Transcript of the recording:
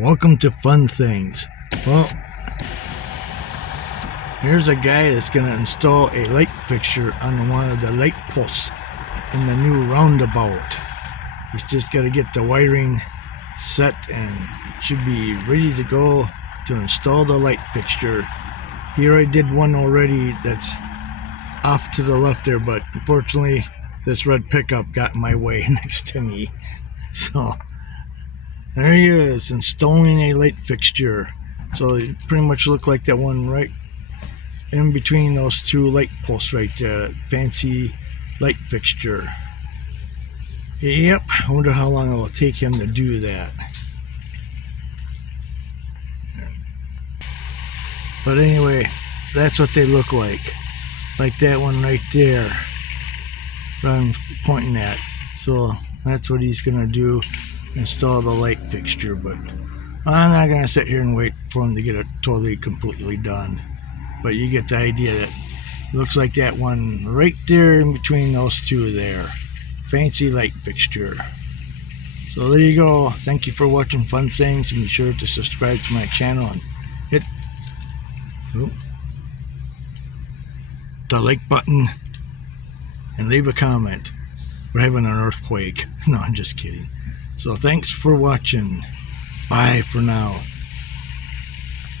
Welcome to Fun Things. Well, here's a guy that's going to install a light fixture on one of the light posts in the new roundabout. He's just got to get the wiring set and should be ready to go to install the light fixture. Here I did one already that's off to the left there, but unfortunately this red pickup got in my way next to me. So there he is, installing a light fixture. So it pretty much looked like that one right in between those two light posts right there. Fancy light fixture. Yep, I wonder how long it will take him to do that. But anyway, that's what they look like. Like that one right there that I'm pointing at. So that's what he's going to do, install the light fixture. But I'm not going to sit here and wait for him to get it totally completely done. But you get the idea that it looks like that one right there in between those two there. Fancy light fixture. So there you go. Thank you for watching Fun Things, and be sure to subscribe to my channel and hit the like button and leave a comment. We're having an earthquake. No, I'm just kidding. So thanks for watching. Bye for now.